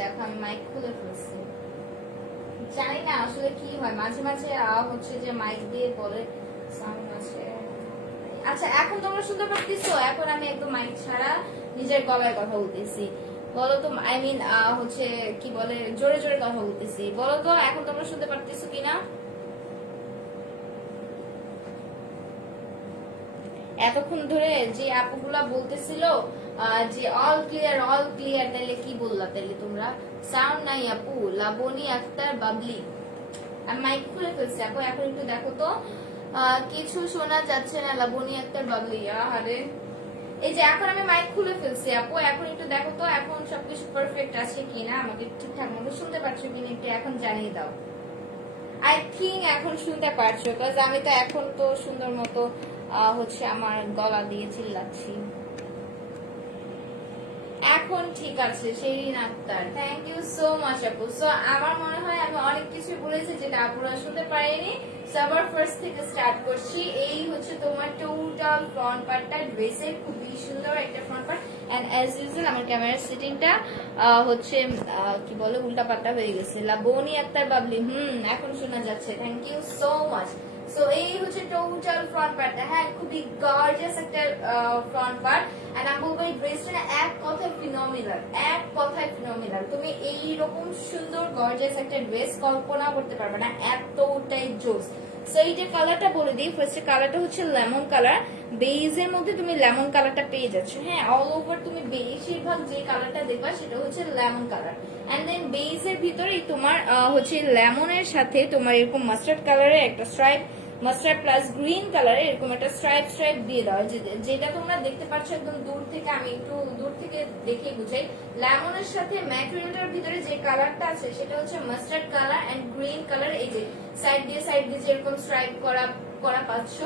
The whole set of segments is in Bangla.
দেখো আমি মাইক খুলে ফেলছি। জানি না আসলে কি হয়, মাঝে মাঝে হচ্ছে যে মাইক দিয়ে বলে সাউন্ড আছে। আচ্ছা এখন তোমরা শুনতে পাচ্ছো? এখন আমি একদম মাইক ছাড়া নিজের গলায় কথা বলতেছি। বলো তো, আই মিন হচ্ছে কি বলে, জোরে জোরে কথা বলতেছি। বলো তো এখন তোমরা শুনতে পারতেছো কিনা? এতক্ষণ ধরে যে আপুগুলা বলতেছিল যে অল ক্লিয়ার, তাহলে কি বললা তাহলে তোমরা? সাউন্ড নাই আপু। লাবণী আক্তার বাবলি, আমি মাইক খুলে ফেলছি আপু, এখন একটু দেখো তো। কিছু শোনা যাচ্ছে না লাবণী আক্তার বাবলি। আরে এই যে এখন আমি মাইক খুলে ফেলছি আপু, এখন একটু দেখো তো এখন সবকিছু পারফেক্ট আছে কিনা, আমাকে ঠিকঠাক মতো শুনতে পাচ্ছ কিনা একটু এখন জানিয়ে দাও। আই থিঙ্ক এখন শুনতে পারছো, কাজ আমি তো এখন তো সুন্দর মতো হচ্ছে আমার গলা দিয়ে চিল্লাচ্ছি। এখন ঠিক আছে Sherin Akter, thank you so much আপু। সো আমার মনে হয় আমি অনেক কিছু বলেছি যেটা আপুরা শুনতে পারেনি। সবার ফার্স্ট থেকে স্টার্ট করছি। এই হচ্ছে তোমার টোটাল ফ্রন্ট পার্টটা, ড্রেসের খুবই সুন্দর একটা front part. And as usual আমার ক্যামেরার সেটিংটা হচ্ছে কি বলে উল্টা পাল্টা হয়ে গেছে। লাবণী আক্তার বাবলি, এখন শোনা যাচ্ছে, thank you so much. So এই হচ্ছে টোটাল ফ্রন্ট পার্টটা। হ্যাঁ খুবই গর্জিয়াস একটা ফ্রন্ট পার্ট। এন্ড আমি বলবো এই ড্রেসটা না এক কথায় ফিনোমিনাল, এক কথায় ফিনোমিনাল। তুমি এইরকম সুন্দর গর্জিয়াস একটা ড্রেস কল্পনা করতে পারবে না, এতটাই জোস। সো এইটা কালারটা বলে দিই। ফার্স্টে কালারটা হচ্ছে লেমন কালার, বেজের মধ্যে তুমি লেমন কালারটা পেয়ে যাচ্ছ। হ্যাঁ অল ওভার তুমি বেশিরভাগ যে কালারটা দেখবা সেটা হচ্ছে লেমন কালার। এন্ড দেন বেজের ভিতরে তোমার হচ্ছে লেমনের সাথে তোমার এরকম মাস্টার্ড কালারের একটা স্ট্রাইপ, মাস্টার্ড প্লাস গ্রিন কালারে এরকম একটা স্ট্রাইপ দিয়ে দেওয়া, যেটা তোমরা দেখতে পাচ্ছ একদম দূর থেকে। আমি একটু দূর থেকে দেখে বুঝাই। লেমনের সাথে ম্যাটেরিয়ালটার ভিতরে যে কালারটা আছে সেটা হচ্ছে mustard colour and green colour. এই যে সাইড দিয়ে যেরকম স্ট্রাইপ করা করা পাচ্ছ,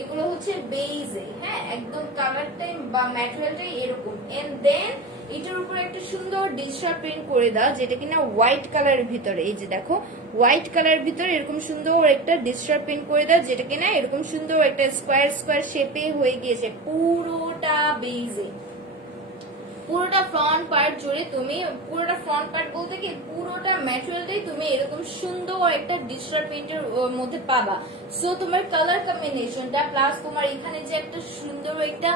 এগুলো হচ্ছে বেইজে। হ্যাঁ একদম কালারটাই বা ম্যাটেরিয়ালটাই এরকম। এন্ড দেন এটার উপরে একটা সুন্দর ডিজিটাল প্রিন্ট করে দাও, যেটা কিনা হোয়াইট কালারের ভিতরে। এই যে দেখো হোয়াইট কালারের ভিতরে এরকম সুন্দর একটা ডিজিটাল প্রিন্ট করে দাও, যেটা কিনা এরকম সুন্দর একটা স্কোয়ার শেপে হয়ে গিয়েছে পুরোটা বেইজে। পুরোটা ফ্রন্ট পার্ট জুড়ে তুমি, পুরোটা ফ্রন্ট পার্ট বলতে কি পুরোটা ম্যাটেরিয়ালটাই তুমি এরকম সুন্দর একটা ডিজিটাল প্রিন্টের মধ্যে পাবা। সো তোমার কালার কম্বিনেশনটা প্লাস তোমার এখানে যে একটা সুন্দর একটা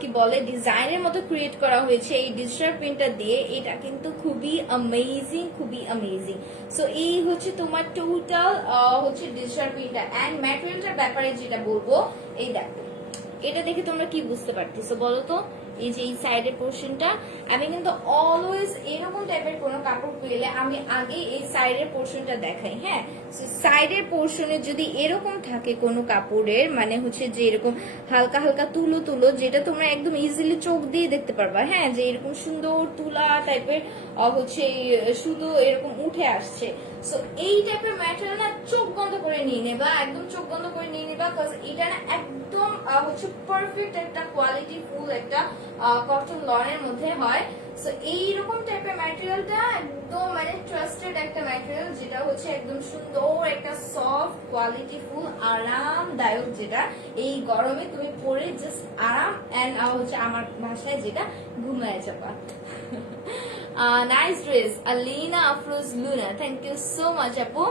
কি বলে ডিজাইনের মতো ক্রিয়েট করা হয়েছে এই ডিজিটাল প্রিন্টটা দিয়ে, এটা কিন্তু খুবই অ্যামেজিং, খুবই অ্যামেজিং। সো এই হচ্ছে তোমার টোটাল হচ্ছে ডিজিটাল প্রিন্টটা। এন্ড ম্যাটেরিয়ালটার ব্যাপারে যেটা বলবো, এই দেখো এটা দেখে তোমরা কি বুঝতে পারতেছো বলো তো? এই যে এই সাইডের পোর্শনটা, আমি কিন্তু অলওয়েজ এরকম টাইপের কোনো কাপড় পেলে আমি আগে এই সাইডের পোর্শনটা দেখাই। হ্যাঁ সাইডের পোর্শনে যদি এরকম থাকে কোনো কাপড়ের, মানে হচ্ছে যে এরকম হালকা হালকা তুলো তুলো, যেটা তোমরা একদম ইজিলি চোখ দিয়ে দেখতে পারবা। হ্যাঁ যে এরকম সুন্দর তুলা টাইপের হচ্ছে শুধু এরকম উঠে আসছে। সো এই টাইপের ম্যাটেরিয়াল না চোখ বন্ধ করে নিয়ে নেবা, একদম চোখ বন্ধ করে নিয়ে নেবা, কজ এটা না একদম হচ্ছে পারফেক্ট একটা কোয়ালিটি ফুল একটা কটন লনের মধ্যে হয়। সো এইরকম টাইপের ম্যাটেরিয়ালটা একদম মানে ট্রাস্টেড একটা ম্যাটেরিয়াল, যেটা হচ্ছে একদম সুন্দর একটা সফট কোয়ালিটি ফুল আরামদায়ক, যেটা এই গরমে তুমি পরে জাস্ট আরাম এন্ড হচ্ছে আমার ভাষায় যেটা ঘুমায় যাবা। Nice dress Alina Afroz Luna, thank you so much আপু।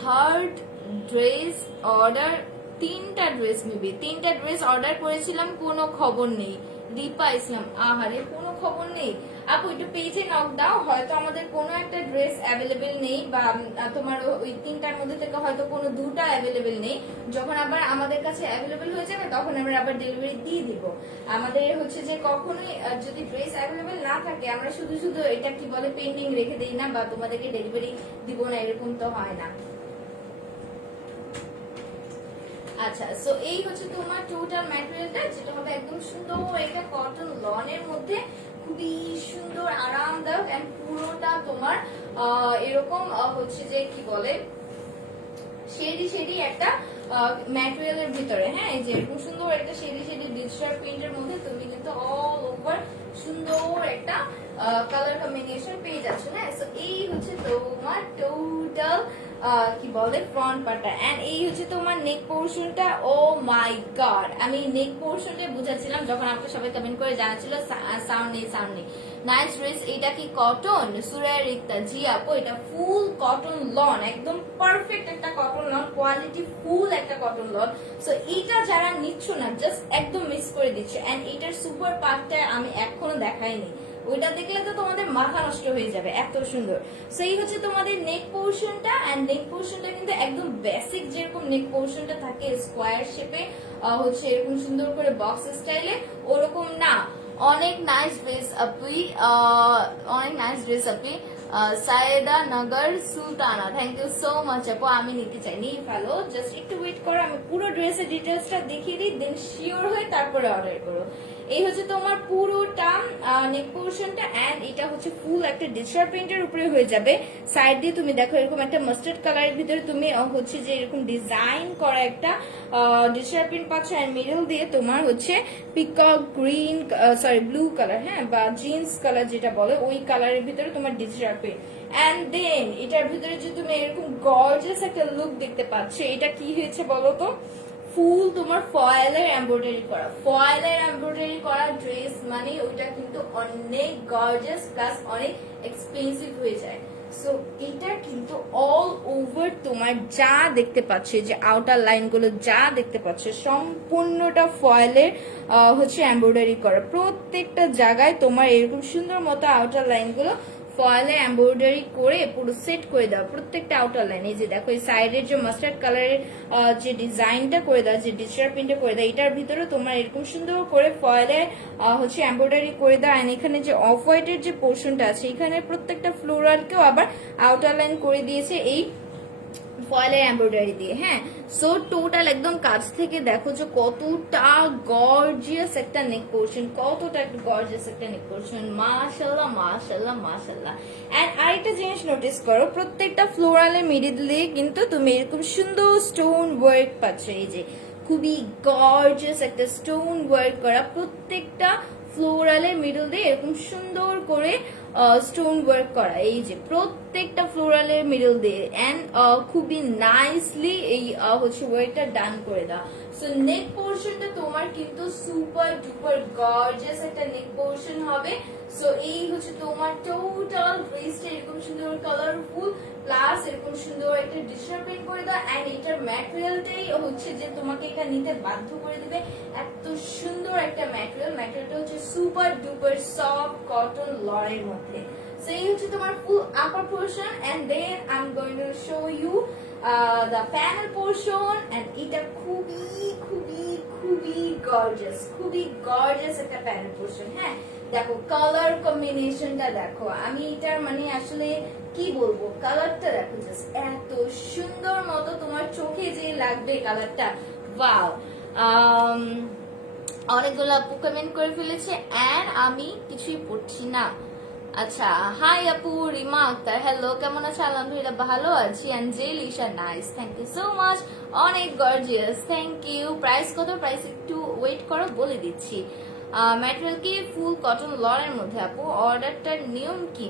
থার্ড ড্রেস অর্ডার, তিনটা ড্রেস অর্ডার করেছিলাম, কোনো খবর নেই। দীপা ইসলাম, আহারে কোনো খবর নেই আপু, একটু পেজে নক দাও, হয়তো আমাদের কোনো একটা ড্রেস অ্যাভেলেবেল নেই, বা তোমার ওই তিনটার মধ্যে থেকে হয়তো কোনো দুটা অ্যাভেলেবেল নেই। যখন আবার আমাদের কাছে অ্যাভেলেবেল হয়ে যাবে তখন আমরা আবার ডেলিভারি দিয়ে দিব। আমাদের হচ্ছে যে কখনোই যদি ড্রেস অ্যাভেলেবেল না থাকে আমরা শুধু শুধু এটা কি বলে পেন্ডিং রেখে দিই না, বা তোমাদেরকে ডেলিভারি দিব না, এরকম তো হয় না। আচ্ছা সো এই হচ্ছে তোমার টোটাল ম্যাটেরিয়ালটা, যেটা হবে একদম সুন্দর একটা কটন লনের মধ্যে, খুবই সুন্দর আরামদায়ক। এন্ড পুরোটা তোমার এরকম হচ্ছে যে কি বলে শেডি একটা ম্যাটেরিয়ালের ভিতরে। হ্যাঁ এই যে এরকম সুন্দর একটা শেডি ডিজিটাল প্রিন্টের মধ্যে তুমি কিন্তু অল ওভার সুন্দর একটা কালার কম্বিনেশন পেয়ে যাচ্ছ। হ্যাঁ সো এই হচ্ছে তোমার টোটাল কি বলে ফ্রন্ট পার্টটা, এন্ড এই হচ্ছে তোমার নেক পোর্শনটা। ও মাই গড, আমি নেক পোর্শনটা বুঝাচ্ছিলাম যখন আপনারা সবাই কমেন্ট করে জানাচ্ছিল সাউন্ড নেই। Nice dress. এটা কি কটন? সুরায়া রিক্তা, জি আপু এটা ফুল কটন লন, একদম পারফেক্ট একটা কটন লন, কোয়ালিটি ফুল একটা কটন লন। সো এইটা যারা নিচ্ছ না জাস্ট একদম মিস করে দিচ্ছে। এন্ড এইটার সুপার পার্টটা আমি এখনো দেখাইনি, ওইটা দেখলে তো তোমাদের মাথা নষ্ট হয়ে যাবে, এত সুন্দর। সো এই হচ্ছে তোমাদের নেক পোর্শনটা, এন্ড নেক পোর্শনটা কিন্তু একদম বেসিক যেরকম নেক পোর্শনটা থাকে স্কোয়ার শেপে, হচ্ছে এরকম সুন্দর করে বক্স স্টাইলে, ওরকম না। অনেক নাইস ড্রেস আপি, অনেক নাইস ড্রেস আপি। Sayeda Nagar Sultana, thank you so much আপু। আমি নিতে চাই, নিয়ে ফেলো, জাস্ট একটু ওয়েট করো, আমি পুরো ড্রেসের ডিটেলসটা দেখিয়ে দিই, দেন শিওর হয়ে তারপরে অর্ডার করো। এই হচ্ছে তোমার পুরোটা নেক পোর্শনটা, এন্ড এটা হচ্ছে ফুল একটা ডিজিটাল প্রিন্টের উপরে হয়ে যাবে। সাইড দিয়ে তুমি দেখো এরকম একটা মাস্টার্ড কালারের ভিতরে তুমি হচ্ছে যে এরকম ডিজাইন করা একটা ডিজিটাল প্রিন্ট পাচ্ছ, এন্ড মিডল দিয়ে তোমার হচ্ছে peacock green, sorry blue colour, হ্যাঁ, বা জিন্স কালার যেটা বলে ওই কালারের ভিতরে তোমার ডিজিটাল প্রিন্ট। এন্ড দেন এটার ভিতরে যে তুমি এরকম গর্জিয়াস একটা লুক দেখতে পাচ্ছ, এটা কি হয়েছে বলো তো? ফুল তোমার ফয়েলের এমব্রয়ডারি করা, ফয়েলের এমব্রয়ডারি করা ড্রেস মানে ওইটা কিন্তু অনেক গর্জিয়াস প্লাস অনেক এক্সপেন্সিভ হয়ে যায়। সো এটা কিন্তু অল ওভার তোমার যা দেখতে পাচ্ছ, যে আউটার লাইন গুলো যা দেখতে পাচ্ছ সম্পূর্ণটা ফয়েলের হচ্ছে এমব্রয়ডারি করা, প্রত্যেকটা জায়গায় তোমার এরকম সুন্দর মতো আউটার লাইন গুলো ফয়েলে এমব্রয়ডারি করে পুরো সেট করে দাও প্রত্যেকটা আউটার লাইন। এই যে দেখো এই সাইডের যে মাস্টার্ড কালারের যে ডিজাইনটা করে দাও, যে ডিজিটাল প্রিন্টটা করে দাও, এটার ভিতরে তোমার এরকম সুন্দর করে ফয়েলে হচ্ছে এমব্রয়ডারি করে দাও। এন্ড এখানে যে অফ হোয়াইটের যে পোর্শনটা আছে এখানে প্রত্যেকটা ফ্লোরালকেও আবার আউটার লাইন করে দিয়েছে এই ফয়েলের এমব্রয়ডারি দিয়ে। হ্যাঁ, সো টোটাল একদম কাছ থেকে দেখো যে কতটা গর্জিয়াস একটা নেক পোর্শন, কতটা একটা গর্জিয়াস একটা নেক পোর্শন, মাশাআল্লাহ মাশাআল্লাহ মাশাআল্লাহ। এন্ড আরেকটা জিনিস নোটিস করো, প্রত্যেকটা ফ্লোরালের মিডিলে কিন্তু তুমি এরকম সুন্দর স্টোন ওয়ার্ক পাচ্ছ, এই যে খুবই গর্জিয়াস একটা স্টোন ওয়ার্ক করা, প্রত্যেকটা ফ্লোরালের মিডল দিয়ে এরকম সুন্দর করে স্টোন ওয়ার্ক করা, এই যে প্রত্যেকটা ফ্লোরালের মিডল দিয়ে, এন্ড খুবই নাইসলি এই হচ্ছে ওয়ার্কটা ডান করে দাও। সো নেক পোর্শনটা তোমার কিন্তু সুপার ডুপার গর্জিয়াস একটা নেক পোর্শন হবে। সো এই হচ্ছে তোমার টোটাল ড্রেসটা এরকম সুন্দর কালারফুল প্লাস এরকম সুন্দর একটা ডিজিটাল প্রিন্ট করে দাও। এন্ড এটার ম্যাটেরিয়ালটাই হচ্ছে যে তোমাকে এটা নিতে বাধ্য করে দিবে, এত সুন্দর একটা ম্যাটেরিয়ালটা হচ্ছে সুপার ডুপার সফট কটন লনের মধ্যে। সো এই হচ্ছে তোমার full upper portion, and then I am going to show you the panel portion, and এটা খুবই খুবই খুবই গর্জিয়াস একটা প্যানেল পোর্শন। হ্যাঁ, দেখো কালার কম্বিনেশনটা দেখো, আমি এটার মানে আসলে কি বলবো, কালারটা দেখো জাস্ট এত সুন্দর মতো তোমার চোখে যে লাগবে কালারটা, ওয়াও। অনেকগুলো আপু কমেন্ট করে ফেলেছে এন্ড আমি কিছুই পড়ছি না। আচ্ছা, হাই আপু, রিমা আক্তার, হ্যালো, কেমন আছে? আলহামদুলিল্লাহ ভালো আছি। Angelisha, nice, thank you so much, অনেক গর্জিয়াস, থ্যাংক ইউ। প্রাইস কত? প্রাইস একটু ওয়েট করো, বলে দিচ্ছি। ম্যাটেরিয়াল কি? ফুল কটন লনের মধ্যে আপু। অর্ডারটার নিয়ম কি?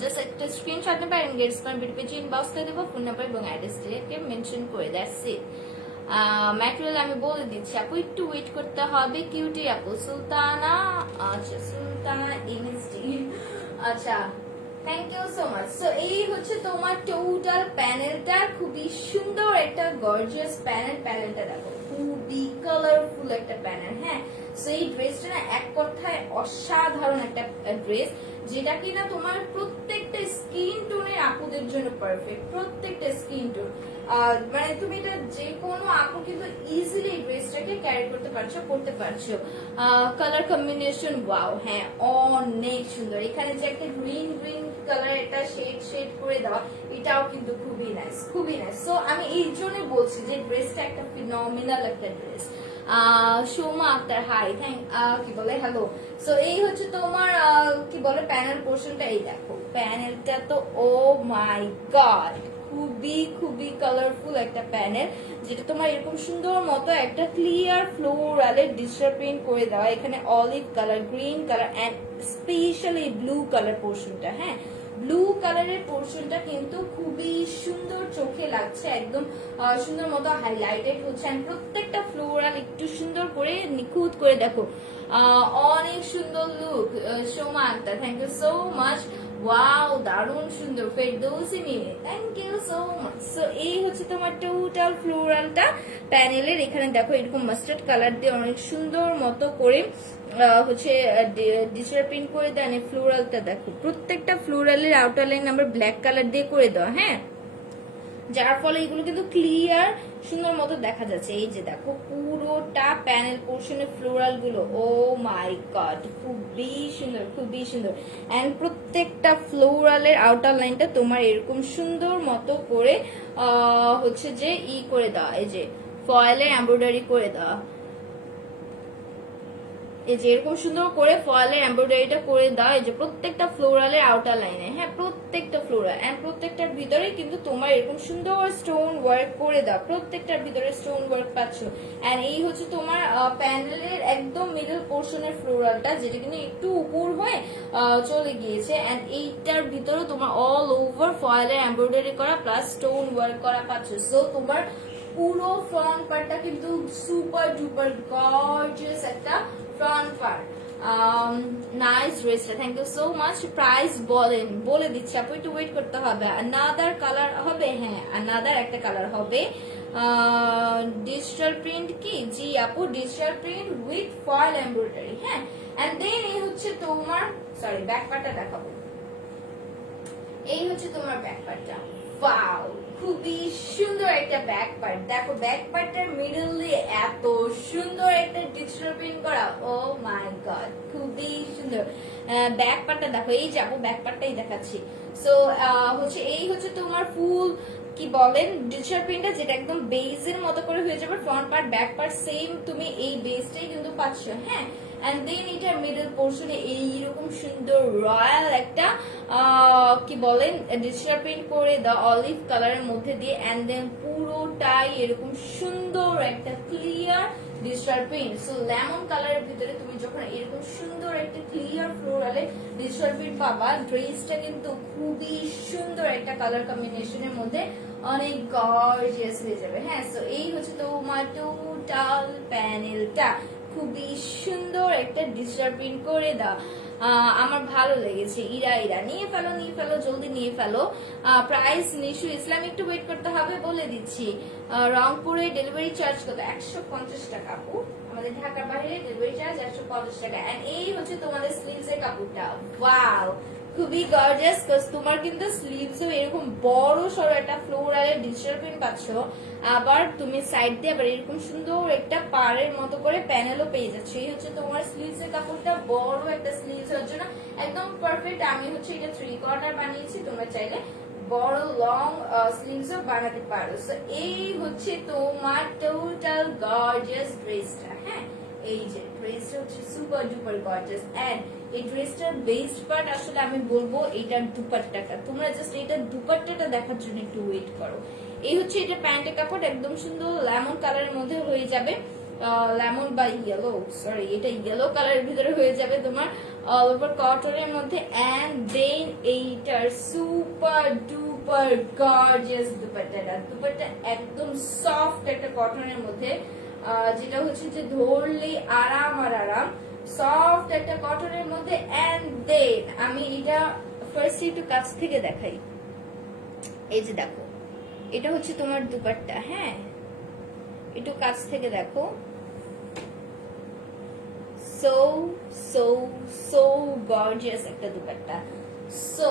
জাস্ট একটা স্ক্রিনশট নেবে, এনগেজমেন্ট পেজে ইনবক্স করে দেবো, ফোন নাম্বার এবং অ্যাড্রেসটাকে মেনশন করে, দ্যাটস ইট। ম্যাটেরিয়াল আমি বলে দিচ্ছি আপু, একটু ওয়েট করতে হবে। কিউটি আপু, সুলতানা, আচ্ছা সুলতানা এমএসডি, আচ্ছা thank you so much. So এই হচ্ছে তোমার টোটাল প্যানেলটা, খুবই সুন্দর একটা গর্জিয়াস প্যানেলটা দেখো, খুবই কালারফুল একটা প্যানেল। হ্যাঁ, সো এই ড্রেসটা না এক কথায় অসাধারণ একটা ড্রেস, যেটা কিনা তোমার প্রত্যেকটা স্কিন টোনের আপুদের জন্য পারফেক্ট, প্রত্যেকটা স্কিন টোন। মানে তুমি এটা যে কোনো আপু কিন্তু ইজিলি এই ড্রেসটাকে ক্যারি করতে পারছো, পরতে পারছো। কালার কম্বিনেশন ওয়াও, হ্যাঁ অনেক সুন্দর। এখানে যে একটা গ্রিন কালার এটা শেড করে দেওয়া, এটাও কিন্তু খুবই নাইস। সো আমি এই জন্যই বলছি যে ড্রেসটা একটা ফিনোমিনাল একটা ড্রেস। সোমা আক্তার, হাই, কি বলে, হ্যালো। সো এই হচ্ছে তোমার কি বলে প্যানেল পোর্শনটা, এই দেখো প্যানেলটা তো ও মাই গড, খুবই কালারফুল একটা প্যানেল, যেটা তোমার এরকম সুন্দর মতো একটা ক্লিয়ার ফ্লোরালের ডিজিটাল প্রিন্ট করে দেওয়া, এখানে olive colour, green colour and specially blue colour পোর্শনটা। হ্যাঁ, ব্লু কালারের পোর্শনটা কিন্তু খুবই সুন্দর চোখে লাগছে, একদম সুন্দর মতো হাইলাইটেড হচ্ছে। এন্ড প্রত্যেকটা ফ্লোরাল একটু সুন্দর করে নিখুঁত করে দেখো, অনেক সুন্দর look. Soma Akter, thank you so much. Wow, দারুণ সুন্দর। Ferdousi Mimi, thank you so much. So এই হচ্ছে তোমার টোটাল ফ্লোরালটা প্যানেলের। এখানে দেখো এরকম মাস্টার্ড কালার দিয়ে অনেক সুন্দর মতো করে হচ্ছে ডিজিটাল প্রিন্ট করে দেন। ফ্লোরালটা দেখো, প্রত্যেকটা ফ্লোরালের আউটার লাইন আমরা ব্ল্যাক কালার দিয়ে করে দেওয়া, হ্যাঁ, যার ফলে এগুলো কিন্তু ক্লিয়ার সুন্দর মতো দেখা যাচ্ছে। এই যে দেখো পুরোটা প্যানেল পোর্শনের ফ্লোরাল গুলো, ও মাই গড, খুবই সুন্দর, খুবই সুন্দর। এন্ড প্রত্যেকটা ফ্লোরালের আউটার লাইনটা তোমার এরকম সুন্দর মতো করে হচ্ছে যে করে দেওয়া, এই যে ফয়েলের এমব্রয়ডারি করে দেওয়া, এই যে এরকম সুন্দর করে ফয়েলের এমব্রয়ডারিটা করে দাও। এই যে প্রত্যেকটা ফ্লোরালের আউটার লাইনে, হ্যাঁ, প্রত্যেকটা ফ্লোরাল এন্ড প্রত্যেকটার ভিতরে কিন্তু তোমার এরকম সুন্দর স্টোন ওয়ার্ক করে দাও, প্রত্যেকটার ভিতরে স্টোন ওয়ার্ক পাচ্ছ। এন্ড এই হচ্ছে তোমার প্যানেলের একদম মিডল পোর্শনের ফ্লোরালটা, যেটা কিন্তু একটু উপর হয়ে চলে গিয়েছে। এন্ড এইটার ভিতরে তোমার অল ওভার ফয়েলের এমব্রয়ডারি করা প্লাস স্টোন ওয়ার্ক করা পাচ্ছ। সো তোমার পুরো ফ্রন্ট পার্টটা কিন্তু সুপার ডুপার গর্জিয়াস একটা ফ্রন্ট পার্ট। নাইস ড্রেসটা, thank you so much. Price বলেন, বলে দিচ্ছি আপু, একটু ওয়েট করতে হবে। আনাদার কালার হবে, হ্যাঁ আনাদার একটা কালার হবে। ডিজিটাল প্রিন্ট কি? জি আপু, digital print with foil embroidery, হ্যাঁ। এন্ড দেন এই হচ্ছে তোমার, সরি ব্যাক পার্টটা দেখাবো। এই হচ্ছে তোমার ব্যাক পার্টটা, ওয়াও, খুবই সুন্দর একটা ব্যাক পার্ট। দেখো ব্যাক পার্টটার মিডল দিয়ে এত সুন্দর একটা ডিজিটাল প্রিন্ট করা, ও মাই গড, খুবই সুন্দর। ব্যাক পার্টটা দেখো, এই যাবো ব্যাক পার্টটাই দেখাচ্ছি। সো হচ্ছে এই হচ্ছে তোমার ফুল কি বলেন ডিজিটাল প্রিন্টটা, যেটা একদম বেজের মতো করে হয়ে যাবে। Front part back part same, তুমি এই বেসটাই কিন্তু পাচ্ছ, হ্যাঁ। এন্ড দেন এটা মিডল পোর্শনে এইরকম সুন্দর রয়্যাল একটা কি বলেন ডিজিটাল প্রিন্ট করে দা অলিভ কালারের মধ্যে দিয়ে। এন্ড দেন পুরোটাই এরকম সুন্দর একটা clear digital print. So lemon কালারের ভিতরে তুমি যখন এরকম সুন্দর একটা ক্লিয়ার ফ্লোরালে ডিজিটাল প্রিন্ট পাবা, ড্রেসটা কিন্তু খুবই সুন্দর একটা কালার কম্বিনেশনের মধ্যে অনেক গর্জিয়াস হয়ে যাবে, হ্যাঁ। সো এই হচ্ছে তোমার টোটাল প্যানেলটা, খুবই সুন্দর একটা ডিজিটাল প্রিন্ট করে দাও। আমার ভালো লেগেছে। ইরা ইরা নিয়ে ফেলো, নিয়ে ফেলো, জলদি নিয়ে ফেলো। প্রাইস নিশু ইসলাম, একটু ওয়েট করতে হবে, বলে দিচ্ছি। রংপুরে ডেলিভারি চার্জ কত? 150 টাকা আপু, আমাদের ঢাকার বাইরে ডেলিভারি চার্জ 150 টাকা। এন্ড এই হচ্ছে তোমাদের স্লিভস এর কাপড়টা, ওয়াও, খুবই গর্জিয়াস। তোমার কিন্তু স্লিভস এরকম বড় সড়ো একটা ফ্লোরালের ডিজিটাল প্রিন্ট পাচ্ছ, আবার তুমি সাইড দিয়ে আবার এরকম সুন্দর একটা পাড়ের মতো করে প্যানেলও পেয়ে যাচ্ছে। এই হচ্ছে তোমার স্লিভস এর কাপড়টা, বড় একটা স্লিভস এর জন্য একদম পারফেক্ট। আমি হচ্ছে এটা 3 কর্নার বানিয়েছি, তোমরা চাইলে বড় লং স্লিভস ও বানাতে পারো। সো এই হচ্ছে তোমার টোটাল গর্জিয়াস ড্রেসটা, হ্যাঁ। এই যে ড্রেসটা হচ্ছে সুপার ডুপার গর্জিয়াস। এন্ড এই ড্রেসটার বেস্ট পার্ট আসলে আমি বলবো এইটার দুপাট্টাটা। তোমরা জাস্ট এইটার দুপাট্টাটা দেখার জন্য একটু ওয়েট করো। এই হচ্ছে এটা প্যান্টের কাপড়, একদম সুন্দর লেমন কালারের মধ্যে হয়ে যাবে, লেমন বা ইয়েলো, সরি এটা ইয়েলো কালারের ভিতরে হয়ে যাবে তোমার অল ওভার কটনের মধ্যে। এন্ড দেন এইটার সুপার ডুপার গর্জিয়াস দুপাট্টাটা, দুপাট্টা একদম সফট একটা কটনের মধ্যে, যেটা হচ্ছে যে ধরলে আরাম আর আরাম, সফট একটা কটনের মধ্যে। এন্ড দেন আমি এটা ফার্স্ট একটু কাছ থেকে দেখাই। এই যে দেখো, এটা হচ্ছে তোমার দুপাট্টা, হ্যাঁ, একটু কাছ থেকে দেখো। সো সো সো গর্জিয়াস একটা দুপাট্টা। সো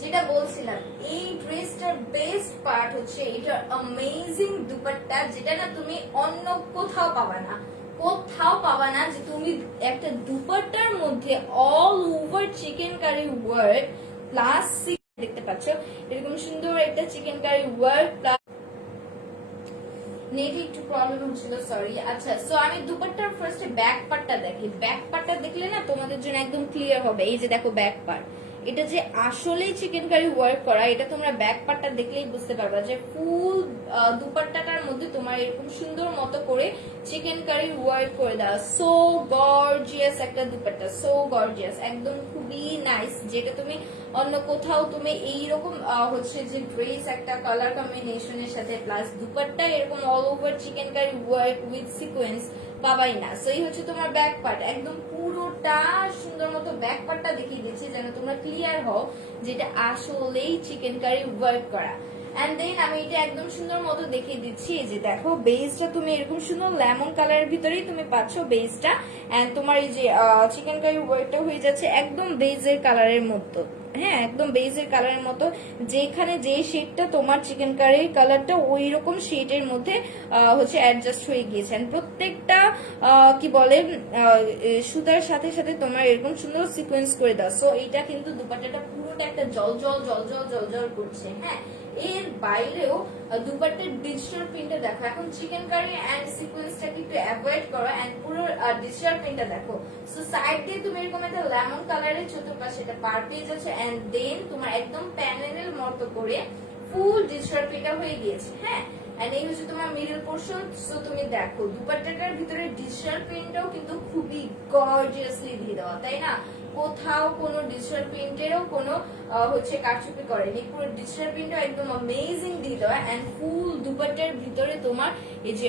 যেটা বলছিলাম, এই ড্রেসটার বেস্ট পার্ট হচ্ছে এটার অ্যামেজিং দুপাট্টা, যেটা না তুমি অন্য কোথাও পাবা না, কোথাও পাবা না। যে তুমি একটা দুপাট্টার মধ্যে all over chikankari work plus, দেখতে পাচ্ছ এরকম সুন্দর একটা চিকেন কারি ওয়ার্ক প্লাস, নেটে একটু প্রবলেম হচ্ছিল, সরি। আচ্ছা, সো আমি দুপাট্টার ফার্স্টে ব্যাক পার্টটা দেখি। ব্যাক পার্টটা দেখলে না তোমাদের জন্য একদম ক্লিয়ার হবে। এই যে দেখো ব্যাক পার্ট, এটা যে আসলেই চিকেন কারি ওয়ার্ক করা, এটা তোমরা ব্যাক পার্টটা দেখলেই বুঝতে পারবা যে ফুল দুপাট্টাটার মধ্যে তোমার এরকম সুন্দর মতো করে চিকেন কারি ওয়ার্ক করে দেওয়া। সো গর্জিয়াস একটা দুপাট্টা, সো গর্জিয়াস, একদম খুবই খুবই নাইস, যেটা তুমি অন্য কোথাও তুমি এইরকম হচ্ছে যে ড্রেস একটা কালার কম্বিনেশনের সাথে প্লাস দুপাট্টা এরকম all over chikankari work with sequins পাবাই না। সো এই হচ্ছে তোমার ব্যাক পার্ট, একদম পুরোটা সুন্দর মতো ব্যাক পার্টটা দেখিয়ে দিচ্ছি যেন তোমরা ক্লিয়ার হও যেটা আসলেই চিকেন কারি ওয়ার্ক করা। এন্ড দেন আমি এটা একদম সুন্দর মতো দেখিয়ে দিচ্ছি। এই যে দেখো বেসটা তুমি এরকম সুন্দর লেমন কালারের ভিতরেই তুমি পাচ্ছ বেসটা, এন্ড তোমার এই যে চিকেন কারি ওয়ার্কটা হয়ে যাচ্ছে একদম বেজের কালারের মতো। হ্যাঁ, একদম বেজের কালারের মতো, যেখানে যে শেডটা তোমার চিকেন কারির কালারটা ওই রকম শেডের মধ্যে হচ্ছে অ্যাডজাস্ট হয়ে গিয়েছে। প্রত্যেকটা কি বলে সুতার সাথে সাথে তোমার এরকম সুন্দর সিকোয়েন্স করে দাও। সো এটা কিন্তু দুপাট্টাটা পুরোটা একটা জল জল জল জল জল জল করছে। হ্যাঁ, এর বাইরেও দুপাট্টার ডিজিটাল প্রিন্টটা দেখো, এখন চিকেন কারি এন্ড সিকোয়েন্সটাকে একটু অ্যাভয়েড করো এন্ড পুরো ডিজিটাল প্রিন্টটা দেখো। সো সাইড দিয়ে তুমি এরকম একটা লেমন কালারের চতুর্পাশে এটা পার পেয়ে যাচ্ছে এন্ড দেন তোমার একদম প্যানেলের মতো করে ফুল ডিজিটাল প্রিন্টটা হয়ে গিয়েছে। হ্যাঁ, এন্ড এই হচ্ছে তোমার মিডল পোর্শন। সো তুমি দেখো দুপাট্টাটার ভিতরে ডিজিটাল প্রিন্টটাও কিন্তু খুবই গর্জিয়াসলি দিয়ে দেওয়া, তাই না? কোথাও কোনো ডিজিটাল প্রিন্টেরও কোনো হচ্ছে কারচুপি করেনি, পুরো ডিজিটাল প্রিন্টও একদম অ্যামেজিং দিয়ে দেওয়া এন্ড ফুল দুপাট্টার ভিতরে তোমার এই যে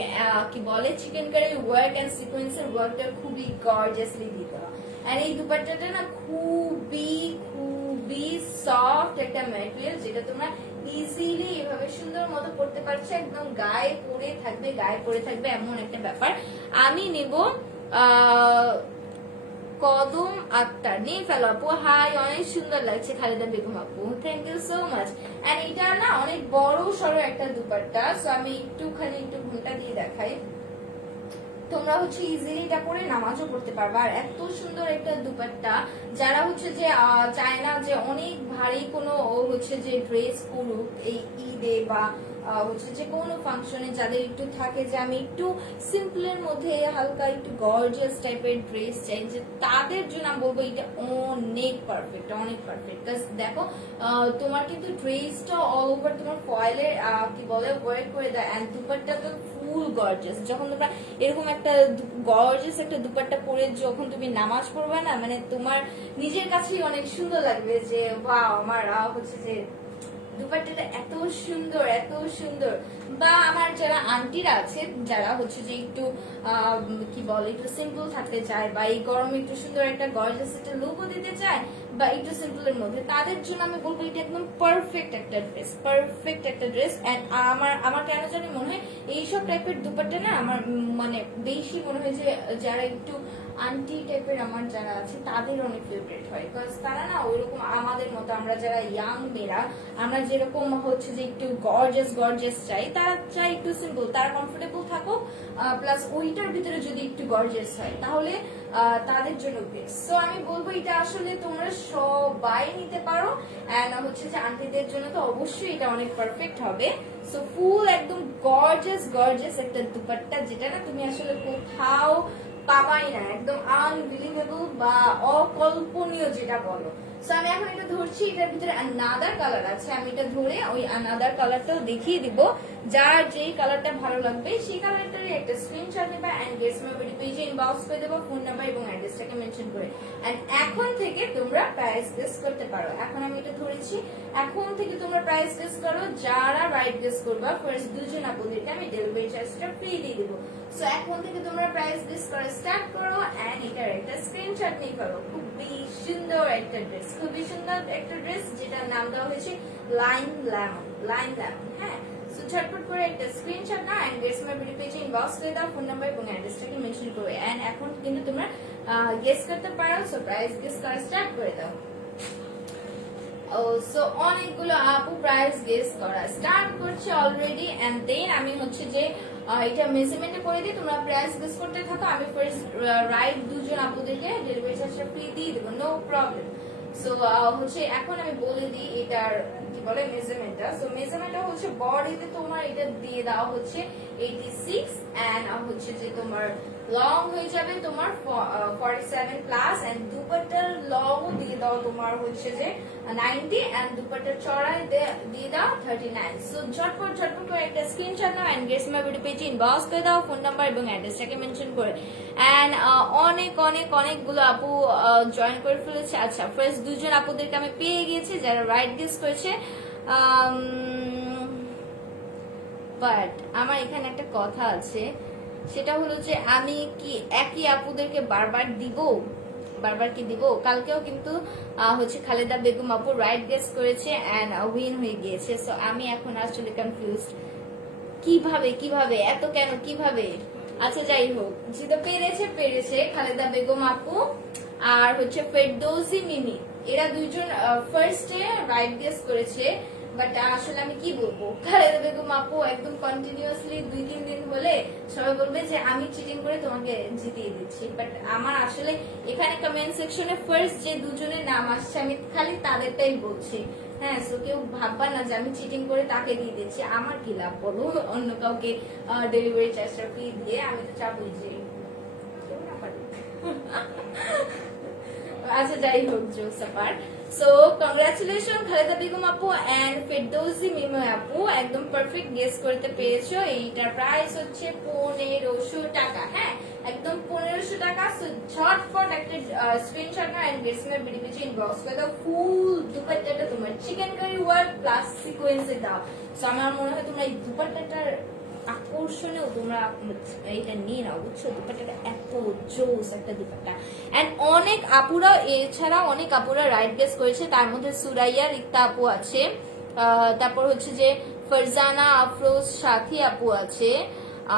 কি বলে চিকেন কারি ওয়ার্ক এন্ড সিকোয়েন্সের ওয়ার্কটা খুবই গর্জিয়াসলি দিয়ে দেওয়া। এন্ড এই দুপাট্টাটা না খুবই খুবই সফট একটা ম্যাটেরিয়াল, যেটা তোমরা ইজিলি এভাবে সুন্দর মতো পড়তে পারছো, একদম গায়ে পরে থাকবে এমন একটা ব্যাপার। আমি নেব কদম আক্তার, নিয়ে ফেলো আপু। হাই, অনেক সুন্দর লাগছে খালেদা বেগম আপু, thank you so much. And এটা না অনেক বড় সড়ো একটা দুপাট্টা। সো আমি একটু ঘুমটা দিয়ে দেখাই, তোমরা হচ্ছে ইজিলি এটা পরে নামাজও পড়তে পারবে। আর এত সুন্দর একটা দুপাট্টা, যারা হচ্ছে যে চায় না যে অনেক ভারী কোনো হচ্ছে যে ড্রেস পরুক এই ঈদে বা হচ্ছে যে কোনো ফাংশনে, যাদের একটু থাকে যে আমি একটু সিম্পলের মধ্যে হালকা একটু গর্জিয়াস টাইপের ড্রেস চাই, যে তাদের জন্য আমি বলবো এটা অনেক পারফেক্ট, অনেক পারফেক্ট। দেখো তোমার কিন্তু ড্রেসটা অল ওভার তোমার ফয়েলের কি বলে ওয়ার্ক করে দেয় এন্ড দুপাট্টা তো ফুল গর্জিয়াস। যখন তোমরা এরকম একটা গর্জিয়াস একটা দুপাট্টা পরে যখন তুমি নামাজ পড়বে না, মানে তোমার নিজের কাছেই অনেক সুন্দর লাগবে যে ওয়াও আমার হচ্ছে যে দুপাট্টাটা এত সুন্দর এত সুন্দর। বা আমার যারা আন্টিরা আছে যারা হচ্ছে যে একটু কি বলে একটু সিম্পল থাকতে চায় বা এই গরমে একটু সুন্দর একটা গর্জিয়াস একটা লুকও দিতে চায় বা একটু সিম্পলের মধ্যে, তাদের জন্য আমি বলবো এটা একদম পারফেক্ট একটা ড্রেস, পারফেক্ট একটা ড্রেস। এন্ড আমার কেন জানি মনে হয় এইসব টাইপের দুপাট্টা না আমার মানে বেশি মনে হয় যে যারা একটু আন্টি টাইপের আমার যারা আছে তাদের অনেক ফেভারিট হয়, বিকজ তারা না ওইরকম আমাদের মতো আমরা যারা ইয়াং মেয়েরা আমরা যেরকম হচ্ছে যে একটু গর্জিয়াস চাই, তারা চাই একটু সিম্পল, তারা কমফোর্টেবল থাকুক প্লাস ওইটার ভিতরে যদি একটু গর্জিয়াস হয় তাহলে তাদের জন্য বেস্ট। সো আমি বলবো এটা আসলে তোমরা সবাই নিতে পারো এন্ড হচ্ছে যে আন্টিদের জন্য তো অবশ্যই এটা অনেক পারফেক্ট হবে। সো ফুল একদম গর্জিয়াস একটা দুপাট্টা, যেটা না তুমি আসলে কোথাও পাবাই না, একদম আনবিলিভেবল বা অকল্পনীয় যেটা বলো। সো আমি এখন এটা ধরছি, এটার ভিতরে আনাদার কালার আছে, আমি এটা ধরে ওই আনাদার কালারটাও দেখিয়ে দিব। যার যেই কালারটা ভালো লাগবে সেই কালারটারই একটা স্ক্রিনশট নেবা এন্ড গেস মাই ভিডিও পেজে ইনবক্স করে দেবো ফোন নাম্বার এবং অ্যাড্রেসটাকে মেনশন করে। এন্ড এখন থেকে তোমরা প্রাইস গেস করতে পারো। এখন আমি এটা ধরেছি, এখন থেকে তোমরা প্রাইস গেস করো, যারা রাইট গেস করবা ফার্স্ট দুজন আপুদেরকে আমি ডেলিভারি চার্জটা ফ্রি দিয়ে দেবো। সো এখন থেকে তোমরা প্রাইস গেস করা স্টার্ট করো এন্ড এটার একটা স্ক্রিনশট নিয়ে ফেলো। খুবই সুন্দর একটা ড্রেস, খুবই সুন্দর একটা ড্রেস যেটার নাম দেওয়া হয়েছে লাইন লেমন। হ্যাঁ, সো ঝটপট করে একটা স্ক্রিনশট নাও এন্ড গেস মাই ভিডিও পেজে ইনবক্স করে দাও, ফোন নাম্বার এবং অ্যাড্রেসটাকে মেনশন করবে। এন্ড এখন কিন্তু তোমরা গেস করতে পারো। সো প্রাইস গেস করা স্টার্ট করে দাও। সো অনেকগুলো আপু প্রাইস গেস করা স্টার্ট করছে অলরেডি এন্ড দেন আমি হচ্ছে যে এটা মেজারমেন্টে করে দিই, তোমরা প্রাইস গেস করতে থাকো। আমি ফার্স্ট রাইট দুজন আপুদেরকে ডেলিভারি চার্জটা ফ্রি দিয়ে দেবো, নো প্রবলেম। সো হচ্ছে এখন আমি বলে দিই এটার কি বলে মেজারমেন্টটা। সো মেজারমেন্টটা হচ্ছে বডিতে তোমার এটা দিয়ে দেওয়া হচ্ছে 86 এন্ড হচ্ছে যে তোমার লং হয়ে যাবে তোমার 47 প্লাস এন্ড দুপাট্টার লং দিয়ে দাও তোমার হচ্ছে যে 90 এন্ড দুপাট্টার চড়াই দিয়ে দাও 39। সো ঝটপট করে একটা স্ক্রিনশট নাও এন্ড গেটস মাই ভিডিও পেজে ইনবক্স করে দাও ফোন নাম্বার এবং অ্যাড্রেসটাকে মেনশন করে। এন্ড অনেকগুলো আপু জয়েন করে ফেলেছে। আচ্ছা ফার্স্ট দুজন আপুদেরকে আমি পেয়ে গিয়েছি যারা রাইট গেস করেছে। বাট আমার এখানে একটা কথা আছে, সেটা হলো যে আমি কি একই আপুদেরকে বারবার কি দিব? কালকেও কিন্তু হচ্ছে খালেদা বেগম আপু রাইট গেস করেছে এন্ড উইন হয়ে গিয়েছে। সো আমি এখন আসলে কনফিউজড, কিভাবে এত কেন কিভাবে? আচ্ছা যাই হোক, যেটা পেরেছে খালেদা বেগম আপু আর হচ্ছে ফেরদৌসি মিমি, এরা দুইজন ফার্স্টে রাইট গেস করেছে। বাট আসলে আমি কি বলবো, খালেদা বেগম আপু একদম কন্টিনিউয়াসলি 2-3 দিন হলে সবাই বলবে যে আমি চিটিং করে তোমাকে জিতিয়ে দিচ্ছি। বাট আমার আসলে এখানে কমেন্ট সেকশনে ফার্স্ট যে দুজনের নাম আসছে আমি খালি তাদেরটাই বলছি। হ্যাঁ, সো কেউ ভাববা না যে আমি চিটিং করে তাকে দিয়ে দিচ্ছি। আমার কি লাভ বলো অন্য কাউকে ডেলিভারি চার্জটা ফ্রি দিয়ে? আমি তো চাবই যে কেউ না পারে। আচ্ছা যাই হোক, jokes apart. So congratulation Khaleda Begum আপু এন্ড ফেরদৌসি মিমি আপু, একদম পারফেক্ট গেস করতে পেরেছো। এইটার প্রাইস হচ্ছে 1500 টাকা। হ্যাঁ, একদম 1500 টাকা। সো ঝটপট একটা স্ক্রিনশট নাও এন্ড গেটস মাই ভিডিও পেজে ইনবক্স করে দাও। ফুল দুপাট্টাটা তোমার চিকেন কারি ওয়ার্ক প্লাস সিকোয়েন্সে দাও। সো আমার মনে হয় তোমরা এই দুপাট্টাটার আকর্ষণেও তোমরা এটা নিয়ে নাও, বুঝছো? দুপাট্টাটা এত জোস একটা দুপাট্টা। এন্ড অনেক আপুরা, এছাড়া অনেক আপুরা রাইট গেস করেছে, তার মধ্যে সুরাইয়া রিক্তা আপু আছে, তারপর হচ্ছে যে ফারজানা আফরোজ সাথী আপু আছে,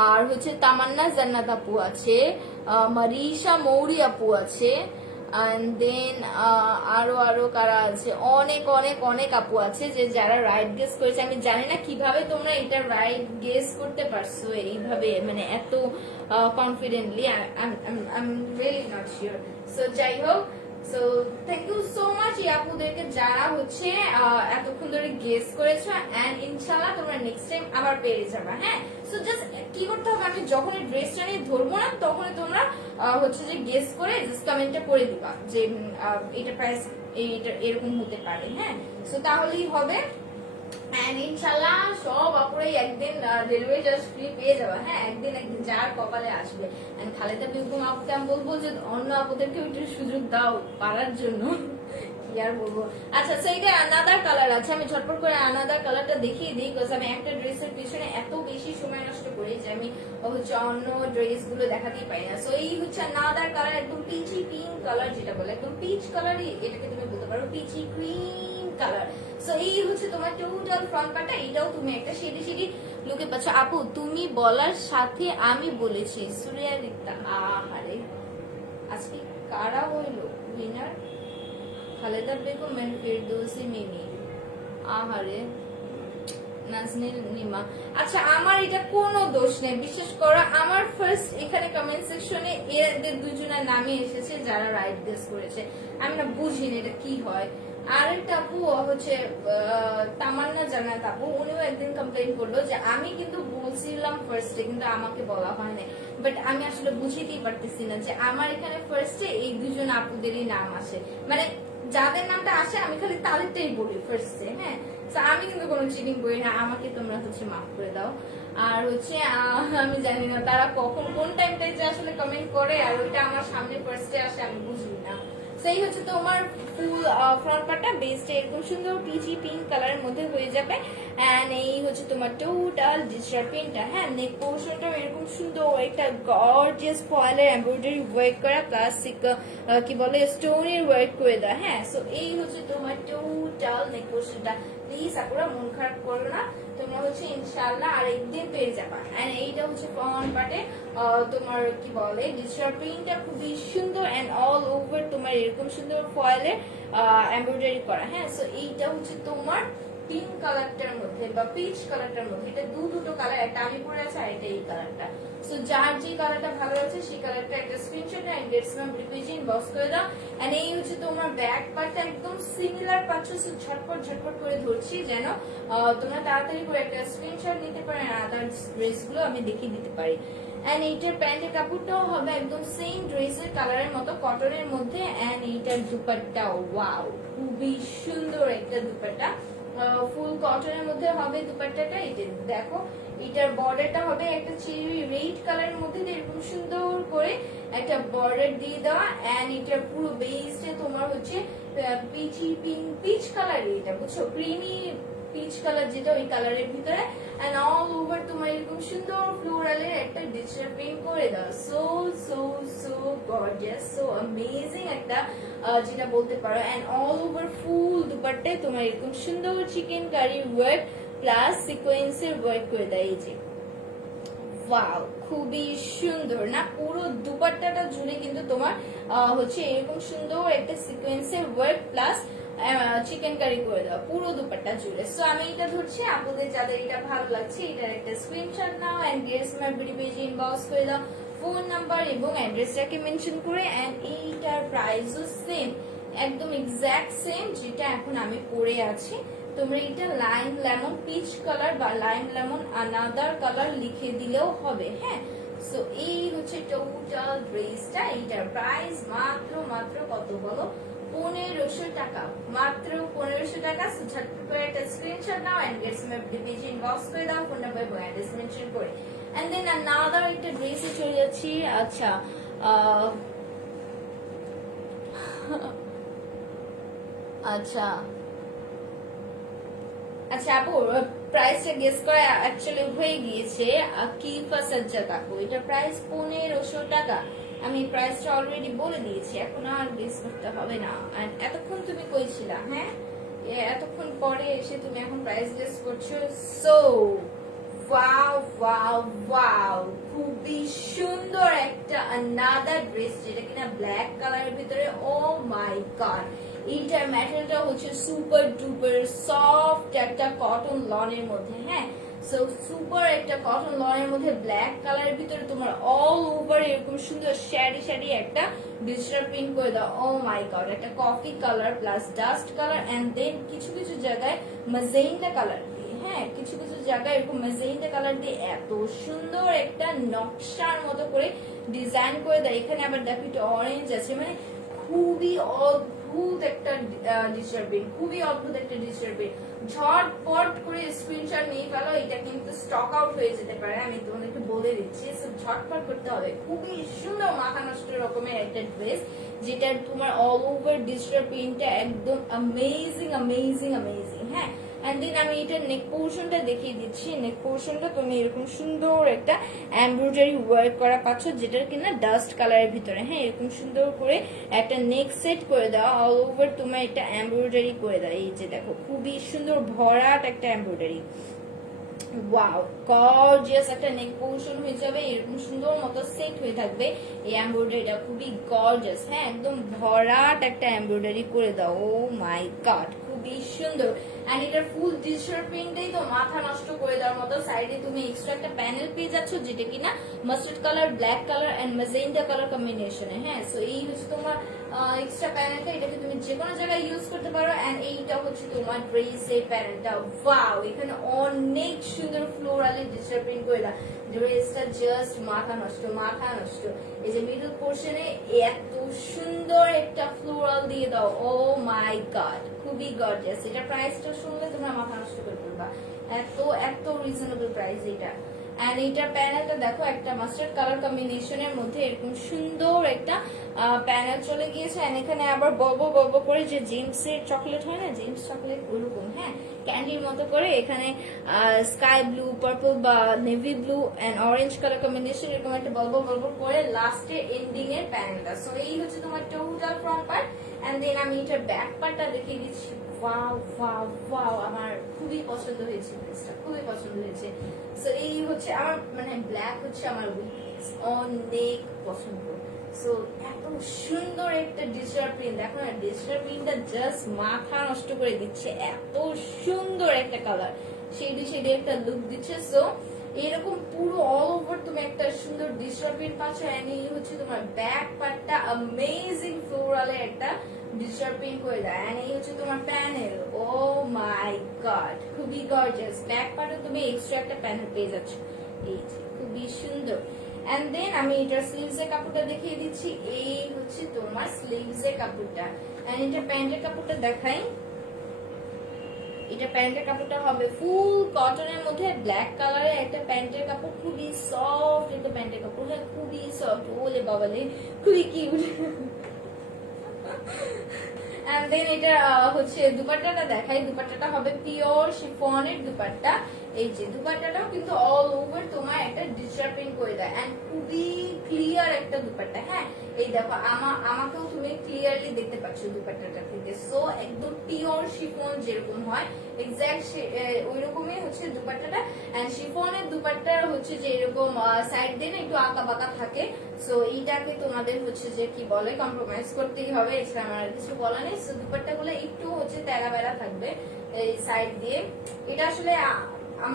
আর হচ্ছে তামান্না জান্নাত আপু আছে, মারিশা মৌরি আপু আছে, and then আরো কারা আছে, অনেক আপু আছে যে যারা রাইট গেস করেছে। আমি জানি না কিভাবে তোমরা এটা রাইট গেস করতে পারছো এইভাবে, মানে এত confidently. I'm really not sure. So যাই হোক, so thank you so much এই আপুদেরকে যারা হচ্ছে এতক্ষণ ধরে গেস করেছো। এন্ড ইনশাআল্লাহ তোমরা নেক্সট টাইম আবার পেয়ে যাবে। হ্যাঁ, সো জাস্ট কি করতে হবে, আমি যখনই ড্রেসটা নিয়ে ধরবো না তখনই তোমরা হচ্ছে যে গেস করে জাস্ট কমেন্টে করে দিবা যে এটা প্রাইস এইটা এরকম হতে পারে। হ্যাঁ, সো তাহলেই হবে। এন্ড ইনশাআল্লাহ সব আপুরাই একদিন ডেলিভারি চার্জ ফ্রি পেয়ে যাবে। হ্যাঁ, একদিন যার কপালে আসবে। এন্ড খালেদা বেগম আপুকে আমি বলবো যে অন্য আপুদেরকে একটু সুযোগ দাও পারার জন্য। কি আর বলবো। আচ্ছা, সো এটা আনাদার কালার আছে, আমি ঝটপট করে আনাদার কালারটা দেখিয়ে দিই, বিকজ আমি একটা ড্রেসের পিছনে এত বেশি সময় নষ্ট করি যে আমি হচ্ছে অন্য ড্রেস গুলো দেখাতেই পাই না। সো এই হচ্ছে আনাদার কালার, একদম পিচি পিঙ্ক কালার, যেটা বলে একদম পিচ কালারই এটাকে তুমি বলতে পারো, পিচি ক্রিম কালার। সো এই হচ্ছে তোমার টোটাল ফ্রন্ট পার্টটা। এটাও তুমি একটা সিঁড়ি লুকে পাচ্ছ। আপু তুমি বলার সাথে আমি বলেছি সুরিয়া রিক্তা। আহারে, আজকে কারা হইল উইনার? খালেদা বেগম এন্ড ফেরদৌসি মিমি। আহারে, নাজনীন নিমা। আচ্ছা, আমার এটা কোনো দোষ নেই, বিশ্বাস করো। আমার ফার্স্ট এখানে কমেন্ট সেকশনে এদের দুজনের নামই এসেছে যারা রাইট গেস করেছে। আমি না বুঝিনি এটা কি হয়। আরেকটা আপু হচ্ছে তামান্না জান্নাত আপু, উনিও একদিন কমপ্লেইন করলো যে আমি কিন্তু বলছিলাম ফার্স্টে, কিন্তু আমাকে বলা হয় না। বাট আমি আসলে বুঝিতেই পারতেছি না যে আমার এখানে ফার্স্টে এই দুজন আপুদেরই নাম আসে, মানে যাদের নামটা আসে আমি খালি তাদেরটাই বলি ফার্স্টে। হ্যাঁ, আমি কিন্তু কোনো চিটিং করি না, আমাকে তোমরা হচ্ছে মাফ করে দাও। আর হচ্ছে আমি জানি না তারা কখন কোন টাইমটাই যে আসলে কমেন্ট করে, আর ওইটা আমার সামনে ফার্স্টে আসে আমি বুঝি না। সেই হচ্ছে তোমার ফুল ফ্রন্ট পার্টটা বেসটা এরকম সুন্দর পিচি পিঙ্ক কালারের মধ্যে হয়ে যাবে। এন্ড এই হচ্ছে তোমার টোটাল ডিজাইন প্রিন্টটা। হ্যাঁ, নেক পোর্শনটাও এরকম সুন্দর একটা গর্জিয়াস ফয়েলের এমব্রয়ডারি ওয়ার্ক করা, প্লাস কি বলে স্টোনের ওয়ার্ক করে দেয়। হ্যাঁ, সো এই হচ্ছে তোমার টোটাল নেক পোর্শনটা। প্লিজ আপুরা মন খারাপ করো না, তোমরা হচ্ছে ইনশাআল্লাহ আরেকদিন পেয়ে যাবা। এন্ড এইটা হচ্ছে ফ্রন্ট পার্টে তোমার কি বলে ডিজিটাল প্রিন্টটা খুবই সুন্দর এন্ড অল ওভার তোমার এরকম সুন্দর ফয়েলে এমব্রয়ডারি করা। হ্যাঁ, সো এইটা হচ্ছে তোমার পিঙ্ক কালারটার মধ্যে বা পিচ কালারটার মধ্যে, এটা দুটো কালার, একটা আমি পরে আছে আর এটা এই কালারটা। সো যার যে কালারটা ভালো আছে সেই কালারটা একটা স্ক্রিনশট এন্ড গেটস মাই পেজে ইনবক্স করে দাও। এন্ড এই হচ্ছে তোমার ব্যাক পার্টটা একদম সিমিলার পাচ্ছ, সো ঝটপট ঝটপট করে ধরছি যেন তোমরা তাড়াতাড়ি করে একটা স্ক্রিনশট নিতে পারো আর আদার্স ড্রেসগুলো আমি দেখিয়ে দিতে পারি। এন্ড এইটার প্যান্টের কাপড়টাও হবে একদম সেম ড্রেসের কালারের মতো কটনের মধ্যে। এন্ড এইটার দুপাট্টা ওয়াও, খুবই সুন্দর একটা দুপাট্টা, ফুল কটনের মধ্যে হবে দুপাট্টাটা। এটা দেখো, এটার বর্ডারটা হবে একটা চেরি রেড কালারের মধ্যে এরকম সুন্দর করে একটা বর্ডার দিয়ে দেওয়া। এন্ড এটার পুরো বেসটা তোমার হচ্ছে পিচি পিঙ্ক পিচ কালার, এটা বুঝছো, ক্রিমি পিচ কালার যেটা ওই কালারের ভিতরে। এন্ড অল ওভার তোমার এরকম সুন্দর ফ্লোরালের একটা ডিজিটাল প্রিন্ট করে দাও। So so so gorgeous, so amazing একটা যেটা বলতে পারো। এন্ড অল ওভার ফুল দুপাট্টায় তোমার এরকম সুন্দর চিকেন কারি ওয়ার্ক প্লাস সিকোয়েন্সের ওয়ার্ক করে দেয়। এই যে ওয়াও, খুবই সুন্দর না, পুরো দুপাট্টাটা জুড়ে কিন্তু তোমার হচ্ছে এরকম সুন্দর একটা সিকোয়েন্সের ওয়ার্ক প্লাস চিকেন কারি করে দাও পুরো দুপাট্টা জুড়ে। সো আমি এটা ধরছি, আপনাদের যাদের এটা ভালো লাগছে এটার একটা স্ক্রিনশট নাও এন্ড গেটস মাই বিডি পেজে ইনবক্স করে দাও ফোন নাম্বার এবং অ্যাড্রেসটাকে মেনশন করে। এন্ড এইটার প্রাইসও সেম, একদম এক্সাক্ট সেম যেটা এখন আমি পরে আছি। তোমরা এটা লাইম লেমন পিচ কালার বা লাইম লেমন আনাদার কালার লিখে দিলেও হবে। হ্যাঁ, সো এই হচ্ছে টোটাল ড্রেসটা। এইটার প্রাইস মাত্র মাত্র কত বলো, 1500 টাকা, মাত্র 1500 টাকা। সো ঝটপট করে একটা স্ক্রিনশট নাও এন্ড গেটস মাই পেজে ইনবক্স করে দাও ফোন নাম্বার এবং অ্যাড্রেস মেনশন করে। এন্ড দেন আনাদার একটা ড্রেসে চলে যাচ্ছি। আচ্ছা আচ্ছা আচ্ছা আপু, প্রাইসটা গেস করা অ্যাকচুয়ালি হয়ে গিয়েছে। কিফা সাজ্জাদ আপু, এটার প্রাইস 1500 টাকা। আমি প্রাইসটা অলরেডি বলে দিয়েছি, এখন আর গেস করতে হবে না। আর এতক্ষণ তুমি কইছিলা, হ্যাঁ এতক্ষণ পরে এসে তুমি এখন প্রাইস গেস করছো। সো ওয়াও ওয়াও ওয়াও, খুবই সুন্দর একটা আনাদার ড্রেস যেটা কিনা ব্ল্যাক কালারের ভিতরে। ও মাই গড, এইটার ম্যাটেরিয়ালটা হচ্ছে সুপার ডুপার সফট একটা কটন লনের মধ্যে। হ্যাঁ, সো সুপার একটা কটন লনের মধ্যে ব্ল্যাক কালারের ভিতরে তোমার অল ওভার এরকম সুন্দর শ্যাডি শ্যাডি একটা ডিজিটাল প্রিন্ট করে দাও। ও মাই গড, একটা coffee colour plus dust colour and then কিছু কিছু জায়গায় ম্যাজেন্টা কালার দিয়ে, হ্যাঁ কিছু কিছু জায়গায় এরকম ম্যাজেন্টা কালার দিয়ে এত সুন্দর একটা নকশার মতো করে ডিজাইন করে দেয়। এখানে আবার দেখো একটু অরেঞ্জ আছে, মানে খুবই অদ্ভুত একটা ডিজিটাল প্রিন্ট, খুবই অদ্ভুত একটা ডিজিটাল প্রিন্ট। ঝটপট করে স্ক্রিনশট নিয়ে ফেলো, এটা কিন্তু স্টক আউট হয়ে যেতে পারে, আমি তোমাদেরকে বলে দিচ্ছি। সো ঝটপট করতে হবে। খুবই সুন্দর মাথা নষ্ট রকমের একটা ড্রেস যেটা তোমার অল ওভার ডিজিটাল প্রিন্টটা একদম অ্যামেজিং অ্যামেজিং অ্যামেজিং। হ্যাঁ, এন্ড দেন আমি এটা নেক পোর্শনটা দেখিয়ে দিচ্ছি। নেক পোর্শনটা তুমি এরকম সুন্দর একটা এমব্রয়ডারি ওয়ার্ক করা পাচ্ছ যেটার কিনা ডাস্ট কালারের ভিতরে। হ্যাঁ, এরকম সুন্দর করে একটা নেক সেট করে দেওয়া, অল ওভার তোমার এটা এমব্রয়ডারি করে দেওয়া। এই যে দেখো, খুবই সুন্দর ভরাট একটা এমব্রয়ডারি। ওয়াও, গর্জিয়াস একটা নেক পোর্শন হয়ে যাবে, এরকম সুন্দর মতো সেট হয়ে থাকবে এই এমব্রয়ডারিটা, খুবই গর্জিয়াস। হ্যাঁ, একদম ভরাট একটা এমব্রয়ডারি করে দাও। ও মাই গড, খুবই সুন্দর। এন্ড এটার ফুল ডিজিটাল প্রিন্টটাই তো মাথা নষ্ট করে দেওয়ার মতো। সাইডে তুমি এক্সট্রা একটা প্যানেল পেয়ে যাচ্ছ যেটা কিনা mustard colour, black colour and magenta colour কম্বিনেশনে। হ্যাঁ, সো এই হচ্ছে তোমার এক্সট্রা প্যানেলটা, এটাকে তুমি যে কোনো জায়গায় ইউজ করতে পারো। এন্ড এইটা হচ্ছে তোমার ড্রেসের প্যানেলটা। ওয়াও, এখানে অনেক সুন্দর ফ্লোরালের ডিজিটাল প্রিন্ট করে দাও। ড্রেসটা জাস্ট মাথা নষ্ট, মাথা নষ্ট। এই যে মিডল পোর্শনে এত সুন্দর একটা ফ্লোরাল দিয়ে দাও। ও মাই গড, খুবই গর্জিয়াস। এটা প্রাইসটা শুনলে তোমরা মাথা নষ্ট করে ফেলবা, এত এত রিজনেবল প্রাইস এটা। এন্ড এইটার প্যানেলটা দেখো, একটা মাস্টার্ড কালার কম্বিনেশনের মধ্যে এরকম সুন্দর একটা প্যানেল চলে গিয়েছে। এন্ড এখানে আবার ববো ববো করে যে জেমসের চকলেট হয় না, জেমস চকলেট ওরকম, হ্যাঁ ক্যান্ডির মতো করে এখানে স্কাই ব্লু, পার্পল বা navy blue and orange colour combination এরকম একটা বলবো বলবো করে লাস্টে এন্ডিং এর প্যানেলটা। সো এই হচ্ছে তোমার total front part. And then আমি এটার ব্যাক পার্টটা দেখিয়ে দিচ্ছি। ওয়াও ওয়াও ওয়াও, আমার খুবই পছন্দ হয়েছে ড্রেসটা, খুবই পছন্দ হয়েছে। সো এই হচ্ছে আমার, মানে ব্ল্যাক হচ্ছে আমার উইকনেস, অনেক পছন্দ। সো এত সুন্দর একটা ডিজিটাল প্রিন্ট, দেখো না ডিজিটাল প্রিন্টটা জাস্ট মাথা নষ্ট করে দিচ্ছে, এত সুন্দর একটা কালার, শেডি শেডি একটা লুক দিচ্ছে। সো এরকম পুরো অল ওভার তুমি একটা সুন্দর ডিজিটাল প্রিন্ট পাচ্ছ। এন্ড এই হচ্ছে তোমার ব্যাক পার্টটা অ্যামেজিং ফ্লোরালে একটা ডিজিটাল প্রিন্ট করে দেয়। এন্ড এই হচ্ছে তোমার প্যানেল, ও মাই গড খুবই গর্জিয়াস। ব্যাক পার্টে তুমি এক্সট্রা একটা প্যানেল পেয়ে যাচ্ছ, এই যে খুবই সুন্দর। এন্ড দেন আমি এটার স্লিভস এর কাপড়টা দেখিয়ে দিচ্ছি, এই হচ্ছে তোমার স্লিভস এর কাপড়টা। এন্ড এটা প্যান্টের কাপড়টা দেখাই, এটা প্যান্টের কাপড়টা হবে ফুল কটনের মধ্যে ব্ল্যাক কালারের একটা প্যান্টের কাপড়, খুবই সফট একটা প্যান্টের কাপড়, হ্যাঁ খুবই সফট, ওলে বাবালে খুবই কিউট। এন্ড দেন এটা হচ্ছে দুপাট্টাটা দেখাই, দুপাট্টাটা হবে পিওর শিফনের দুপাট্টা। এই যে দুপাট্টাটাও কিন্তু অল ওভার তোমার একটা ডিজিটাল প্রিন্ট করে দেয় এন্ড খুবই ক্লিয়ার একটা দুপাট্টা। হ্যাঁ এই দেখো আমাকেও তুমি ক্লিয়ারলি দেখতে পাচ্ছ দুপাট্টাটা থেকে। সো একদম পিওর শিফন যেরকম হয় এক্সাক্ট ওই রকমই হচ্ছে দুপাট্টাটা। এন্ড শিফনের দুপাট্টার হচ্ছে যে এরকম সাইড দিয়ে না একটু আঁকা বাঁকা থাকে। সো এইটাকে তোমাদের হচ্ছে যে কি বলে কম্প্রোমাইজ করতেই হবে, এছাড়া আমার কিছু বলা নেই। সো দুপাট্টা গুলো একটু হচ্ছে তেরা বেড়া থাকবে এই সাইড দিয়ে। এটা আসলে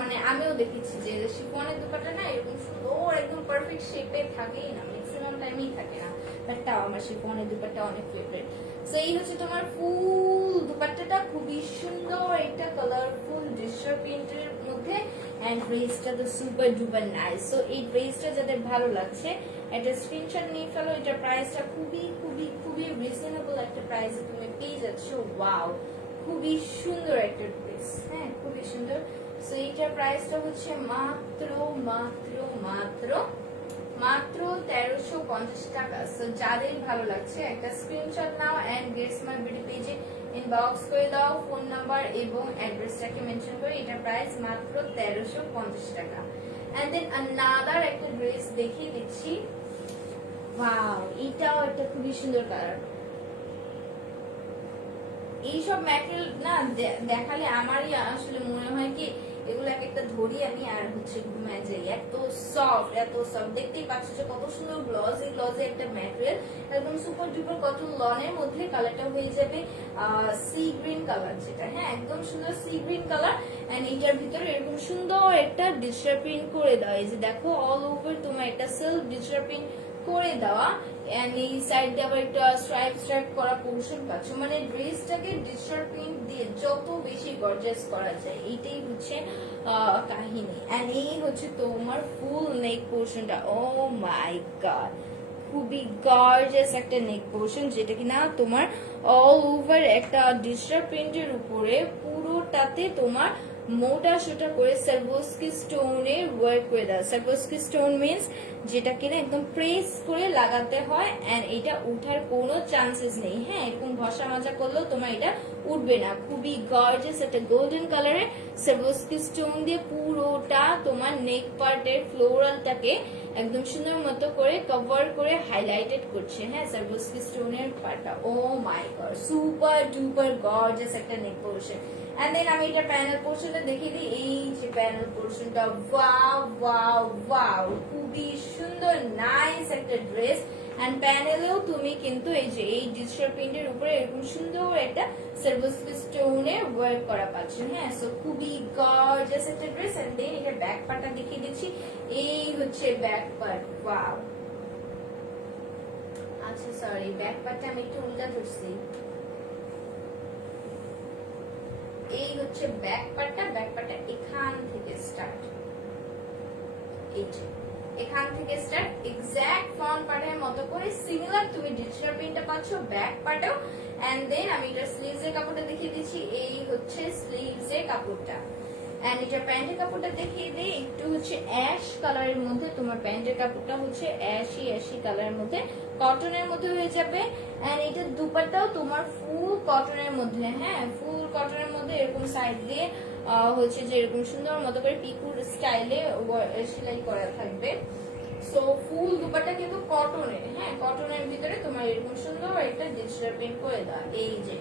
মানে আমিও দেখেছি যে শিফনের দুপাট্টা না এরকম সুন্দর একদম পারফেক্ট শেপে থাকেই না, ম্যাক্সিমাম টাইমেই থাকে না, বাট তাও আমার শিফনের দুপাট্টা অনেক ফেভারিট। সো এই হচ্ছে তোমার ফুল দুপাট্টাটা, খুবই সুন্দর একটা কালারফুল ডিজিটাল প্রিন্টের মধ্যে। এন্ড ড্রেসটা তো সুপার ডুপার নাইস। সো এই ড্রেসটা যাদের ভালো লাগছে একটা স্ক্রিনশট নিয়ে ফেলো। এটার প্রাইসটা খুবই খুবই খুবই রিজনেবল একটা প্রাইসে তুমি পেয়ে যাচ্ছ। ওয়াও খুবই সুন্দর একটা ড্রেস, হ্যাঁ খুবই সুন্দর। সো এইটার প্রাইসটা হচ্ছে মাত্র মাত্র মাত্র মাত্র 1350 টাকা। সো যাদের ভালো লাগছে একটা স্ক্রিনশট নাও এন্ড গেট স্মার্ট বিউটি পেজে ইনবক্স করে দাও ফোন নাম্বার এবং অ্যাড্রেসটাকে মেনশন করে। এটা প্রাইস মাত্র 1350 টাকা। এন্ড দেন আনাদার একটা ড্রেস দেখিয়ে দিচ্ছি। ওয়াও এটাও একটা খুবই সুন্দর কালার। এইসব ম্যাটেরিয়াল না দেখালে আমারই আসলে মনে হয় কি এগুলো এক একটা ধরি আমি আর হচ্ছে ঘুমায় যাই, এত সফট এত সফট। দেখতেই পাচ্ছ যে কত সুন্দর গ্লসি গ্লসি একটা ম্যাটেরিয়াল, একদম সুপার ডুপার কটন লনের মধ্যে। কালারটা হয়ে যাবে সি গ্রিন কালার, যেটা হ্যাঁ একদম সুন্দর সি গ্রিন কালার। এন্ড এইটার ভিতরে এরকম সুন্দর একটা ডিজিটাল প্রিন্ট করে দেওয়া, এই যে দেখো অল ওভার তোমার একটা সেলফ ডিজিটাল প্রিন্ট করে দেওয়া। এন্ড এই সাইড দিয়ে আবার একটা স্ট্রাইপ স্ট্রাইপ করা পোর্শন পাচ্ছ, মানে ড্রেসটাকে ডিজিটাল প্রিন্ট দিয়ে যত বেশি গর্জিয়াস করা যায় এইটাই হচ্ছে কাহিনী। এন্ড এই হচ্ছে তোমার ফুল নেক পোর্শনটা, ও মাই গড খুবই গর্জিয়াস একটা নেক পোর্শন, যেটা কিনা তোমার অল ওভার একটা ডিজিটাল প্রিন্টের উপরে পুরোটাতে তোমার মোটা সোটা করে সার্ভোস্কি স্টোনে ওয়ার্ক করে দেওয়া। সার্ভোস্কি স্টোন মিন্স যেটা কিনা একদম প্রেস করে লাগাতে হয় এন্ড এটা উঠার কোনো চান্সেস নেই। হ্যাঁ এরকম ঘষা মাজা করলেও তোমার এটা উঠবে না। খুবই গর্জিয়াস একটা গোল্ডেন কালারের সার্ভোস্কি স্টোন দিয়ে পুরোটা তোমার নেক পার্টের ফ্লোরালটাকে একদম সুন্দর মতো করে কভার করে হাইলাইটেড করছে। হ্যাঁ সার্ভোস্কি স্টোনের পার্টটা, ও my god super duper gorgeous একটা নেক পোর্শন। এন্ড দেন আমি এটা প্যানেল পোর্শনটা দেখিয়ে দিই, এই যে প্যানেল পোর্শনটা, ওয়াও ওয়াও ওয়াও খুবই সুন্দর নাইস একটা ড্রেস। এন্ড প্যানেলেও তুমি কিন্তু এই যে এই ডিজিটাল প্রিন্টের উপরে এরকম সুন্দর একটা সার্ভোস্কি স্টোনে ওয়ার্ক করা পাচ্ছ। হ্যাঁ সো খুবই গর্জিয়াস একটা ড্রেস। এন্ড দেন এটা ব্যাক পার্টটা দেখিয়ে দিচ্ছি, এই হচ্ছে ব্যাক পার্ট। ওয়াও আচ্ছা সরি ব্যাক পার্টটা আমি একটু উল্টা ধরছি, এই হচ্ছে ব্যাক পার্টটা। ব্যাক পার্টটা এখান থেকে স্টার্ট, এই যে এখান থেকে স্টার্ট এক্সাক্ট ফ্রন্ট পার্টের মতো করে সিমিলার তুমি ডিজিটাল প্রিন্টটা পাচ্ছ ব্যাক পার্টেও। এন্ড দেন আমি এটা স্লিভস এর কাপড়টা দেখিয়ে দিচ্ছি, এই হচ্ছে স্লিভস এর কাপড়টা। এন্ড এটা প্যান্টের কাপড়টা দেখিয়ে দিই, একটু হচ্ছে অ্যাশ কালারের মধ্যে তোমার প্যান্টের কাপড়টা হচ্ছে অ্যাশি কালারের মধ্যে কটনের মধ্যে হয়ে যাবে। এন্ড এটা দুপাট্টাও তোমার ফুল কটনের মধ্যে, হ্যাঁ ফুল কটনের মধ্যে এরকম সাইড দিয়ে হচ্ছে যে এরকম সুন্দর মতো করে পিকুর স্টাইলে সেলাই করা থাকবে। সো ফুল দুপাট্টা কিন্তু কটনের, হ্যাঁ কটনের ভিতরে তোমার এরকম সুন্দর একটা ডিজিটাল প্রিন্ট করে দেওয়া, এই যে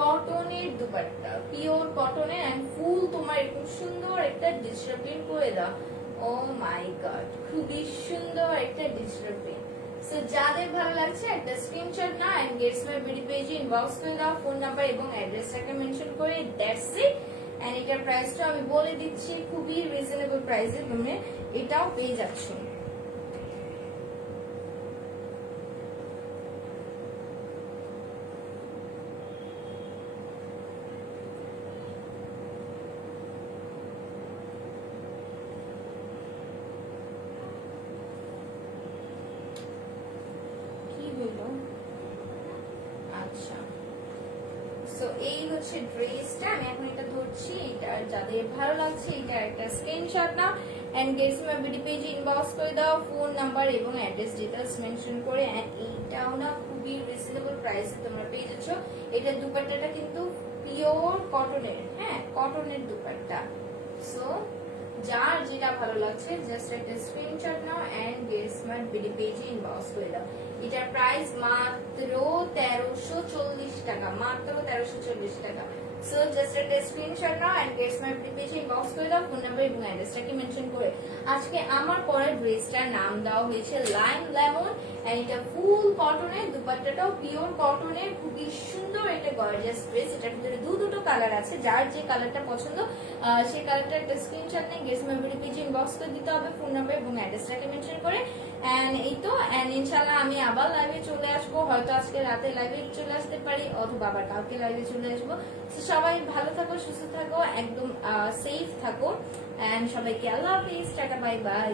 কটনের দুপাট্টা পিওর কটনের এন্ড ফুল তোমার এরকম সুন্দর একটা ডিজিটাল প্রিন্ট করে দেওয়া। ও মাই গড খুবই সুন্দর একটা ডিজিটাল প্রিন্ট। সো যাদের ভালো লাগছে একটা স্ক্রিনশট নাও এন্ড গেটস মাই বিডি পেজে ইনবক্স করে দাও, ফোন নাম্বার এবং অ্যাড্রেসটাকে মেনশন করে, দ্যাটস ইট। এন্ড এটার প্রাইসটা আমি বলে দিচ্ছি, খুবই রিজনেবল প্রাইসে তুমি এটাও পেয়ে যাচ্ছ। কি হলো? আচ্ছা, সো এই হচ্ছে ড্রেসটা, আমি এখন এটা ধরছি। এটা যাদের ভালো লাগছে এটা একটা স্ক্রিনশট নাও এন্ড গেটস মাই বিডি পেজে ইনবক্স করে দাও, ফোন নাম্বার এবং অ্যাড্রেস ডিটেইলস মেনশন করে। এন্ড এইটাও না খুবই রিজনেবল প্রাইসে তোমরা পেয়ে যাচ্ছ। এটা দুপাট্টাটা কিন্তু পিওর কটনের, হ্যাঁ কটনের দুপাট্টা। সো যার যেটা ভালো লাগছে জাস্ট একটা স্ক্রিনশট নাও এন্ড গেটস মাই বিডি পেজে ইনবক্স করে দাও। এটার প্রাইস মাত্র 1340 টাকা, মাত্র 1340 টাকা। সো জাস্ট একটা স্ক্রিনশট নাও এন্ড গেটস মাই বিডি পেজে ইনবক্স করে দাও, ফোন নাম্বার এবং অ্যাড্রেসটাকে মেনশন করে। আজকে আমার পরা ড্রেসটার নাম দেওয়া হয়েছে লাইম লেমন এন্ড এটা ফুল কটনের, দুপাট্টাটাও পিওর কটনের, খুবই সুন্দর একটা গর্জিয়াস ড্রেস। এটার ভিতরে দুটো কালার আছে, যার যে কালারটা পছন্দ সেই কালারটা একটা স্ক্রিনশট নিয়ে গেটস মাই বিডি পেজে ইনবক্স করে দিতে হবে, ফোন নাম্বার এবং অ্যাড্রেসটাকে মেনশন করে। এন্ড এই তো, এন্ড ইনশাআল্লাহ আমি আবার লাইভে চলে আসবো, হয়তো আজকে রাতে লাইভে চলে আসতে পারি অথবা আবার কালকে লাইভে চলে আসবো। সবাই ভালো থাকো, সুস্থ থাকো, একদম সেফ থাকো, এন্ড সবাইকে আল্লাহ হাফিজ, টাটা, বাই বাই।